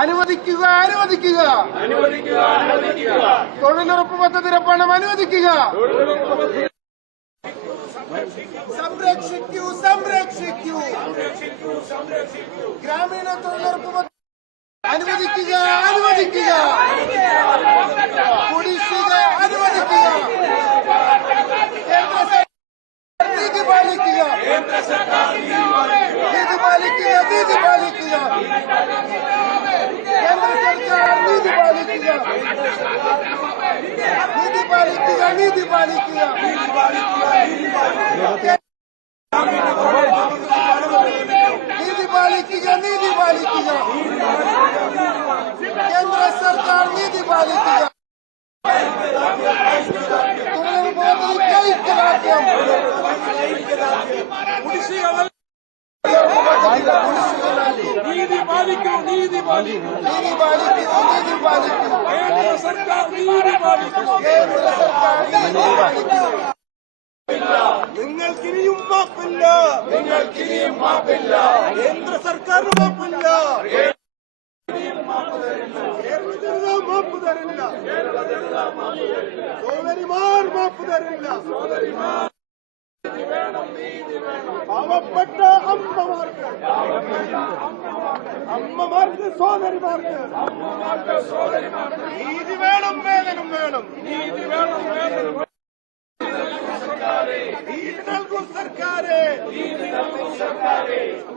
അനുവദിക്കുക അനുവദിക്കുക തൊഴിലുറപ്പ് പദ്ധതിയുടെ പണം അനുവദിക്കുക. സംരക്ഷിക്കൂ സംരക്ഷിക്കൂ ഗ്രാമീണ തൊഴിലുറപ്പ് പദ്ധതി അനുവദിക്കുക അനുവദിക്കുക കുടിശ്ശിക അനുവദിക്കുക. നീതി പാലിക്കുക നീതി പാലിക്കുക നീതി പാലിക്കുക കേന്ദ്ര സർക്കാർ നീതി പാലിക്കുക നീതി പാലിക്കുക നീതി പാലിക്കുക നീതി പാലിക്കുക നീതി പാലിക്കുക കേന്ദ്ര സർക്കാർ നീതി പാലിക്കുക. തൊഴിലുറപ്പ് പദ്ധതിക്ക് ഐക്യദാർഢ്യം നീതി പാലിക്കൂ നീതി പാലിക്കൂ നീതി പാലിക്കൂ നീതി പാലിക്കൂ കേന്ദ്ര സർക്കാർ നീതി പാലിക്കൂ. കേന്ദ്ര സർക്കാർ നീതി പാലിക്കൂ. നിങ്ങൾക്കിനിയും മാപ്പില്ല നിങ്ങൾക്കിനിയും മാപ്പില്ല കേന്ദ്ര സർക്കാർ മാപ്പില്ല കേരള ജനത മാപ്പ് തരില്ല സോദരിമാർ മാപ്പ് തരില്ല. പാവപ്പെട്ട അമ്മമാർക്ക് സോദരിമാർക്ക് നീതി വേണം വേതനം വേണം നീതി വേണം വേതനം നീതി നൽകൂ സർക്കാരെ